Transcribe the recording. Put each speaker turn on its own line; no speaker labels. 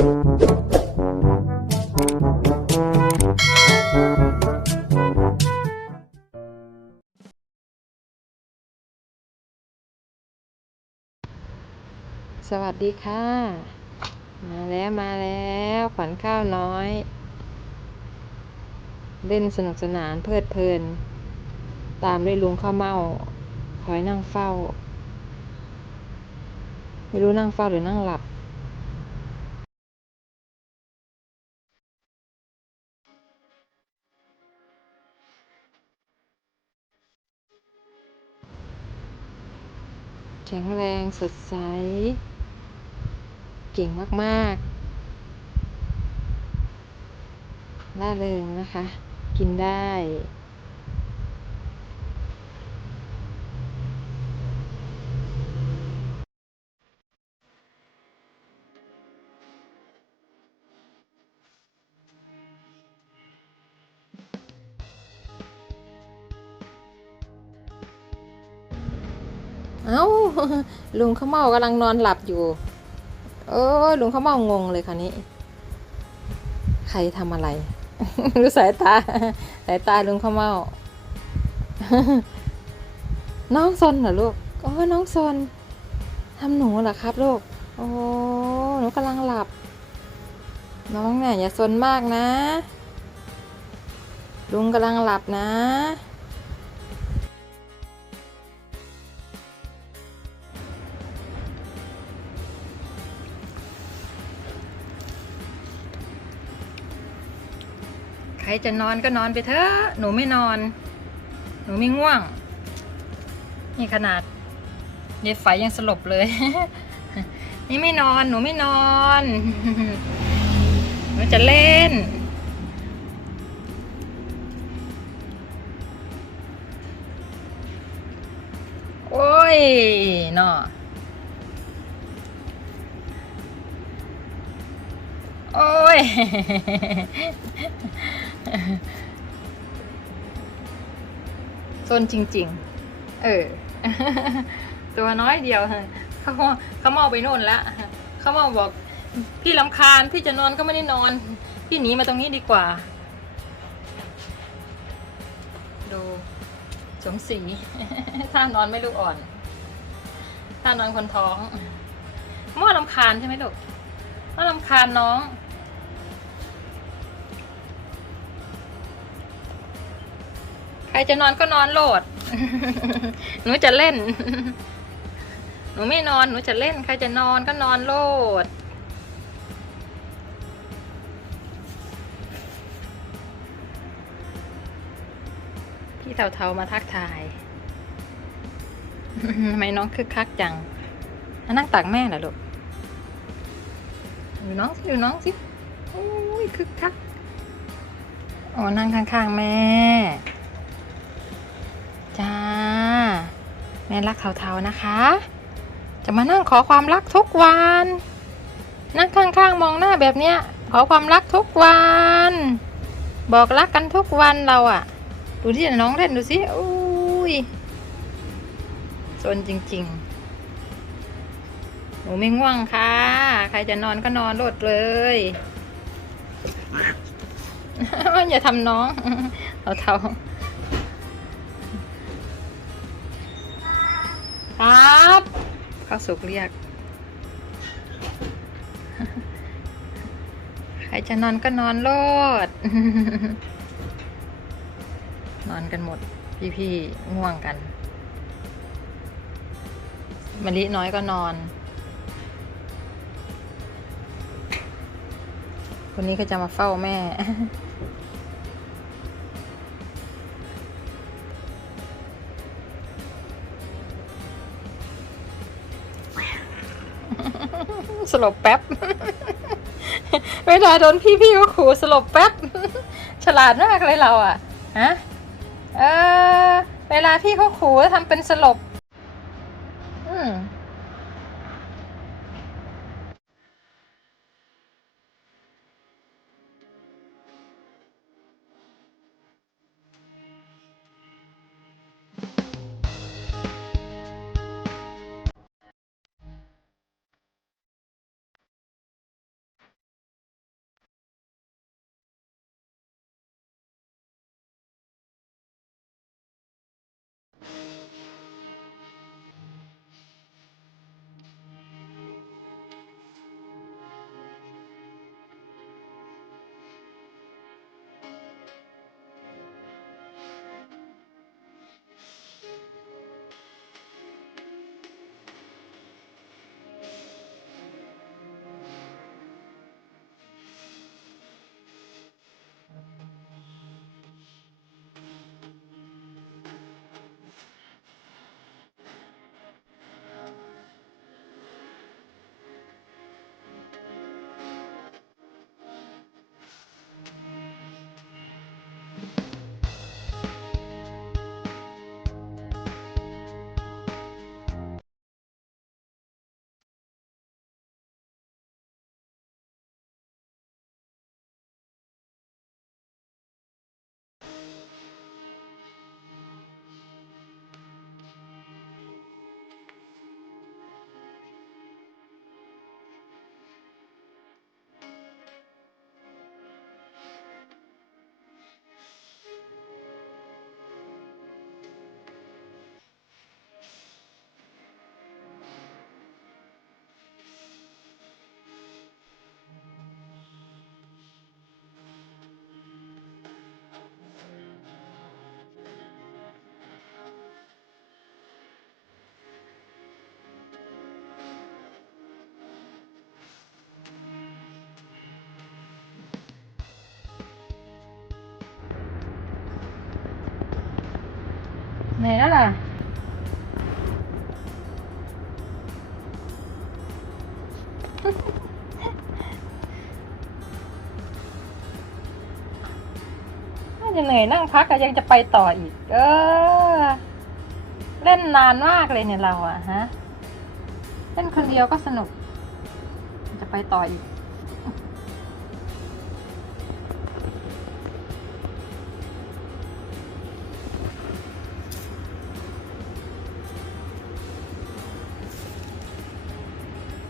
สวัสดีค่ะ มาแล้วมาแล้วขวัญข้าวน้อย เล่นสนุกสนานเพลิดเพลิน ตามด้วยลุงข้าวเม่าคอยนั่งเฝ้า ไม่รู้นั่งเฝ้าหรือนั่งหลับ แรงสดใส เก่งมากๆล่าเริงนะคะ กินได้ เอ้าลุงข้าวเมากำลังนอนหลับอยู่ เออลุงข้าวเมางงเลยคราวนี้ ใครทำอะไร ดูสายตา สายตาลุงข้าวเมา น้องซนเหรอลูกโอ้น้องซนทำหนูเหรอครับลูก โอ้หนูกำลังหลับ น้องเนี่ยอย่าซนมากนะ ลุงกำลังหลับนะ รจะนอนก็นอนไปเถอะหนูไม่นอน หนูไม่ง่วง นี่ขนาดเย็ดไฟยังสลบเลย นี่ไม่นอนหนูไม่นอน หนูจะเล่น โอ้ยเนาะโอ้ย ซนจริง ๆ เออ ตัวน้อยเดียวเขาเขาเมาไปโน่นแล้วเขาเมาบอกพี่ลำคาญพี่จะนอนก็ไม่ได้นอน พี่หนีมาตรงนี้ดีกว่า ดูสมศรีถ้านอนไม่ลูกอ่อนถ้านอนคนท้องมั่วลำคาญใช่ไหมลูกมั่วลำคาญน้อง รจะนอนก็นอนโหลด หนูจะเล่น หนูไม่นอนหนูจะเล่น ใครจะนอนก็นอนโหลดพี่เทาๆมาทักทายทำไมน้องคึกคักจัง นั่งตักแม่เหรอลูกดูน้องสิดูน้องสิโอ้ยคึกคักโอ้นั่งข้างๆแม่ จ้า แม่รักเทาๆนะคะ จะมานั่งขอความรักทุกวัน นั่งข้างๆมองหน้าแบบเนี้ย ขอความรักทุกวัน บอกรักกันทุกวันเราอะดูที่น้องเล่นดูสิอุ้ยสนจริงๆหนูไม่ง่วงค่ะ ใครจะนอนก็นอนโลดเลยอย่าทำน้องเอาเทา ครับข้าวสุกเรียก ใครจะนอนก็นอนโลด นอนกันหมด พี่ๆง่วงกันมะลิน้อยก็นอน คนนี้ก็จะมาเฝ้าแม่ สลบแป๊บ เวลาโดนพี่พี่ก็ขู่สลบแป๊บ ฉลาดมากเลยเราอะฮะเออเวลาพี่เขาขู่ทำเป็นสลบ อืม น่าจะเหนื่อยนั่งพักก็ยังจะไปต่ออีก เออ เล่นนานมากเลยเนี่ยเราอะฮะ เล่นคนเดียวก็สนุก จะไปต่ออีก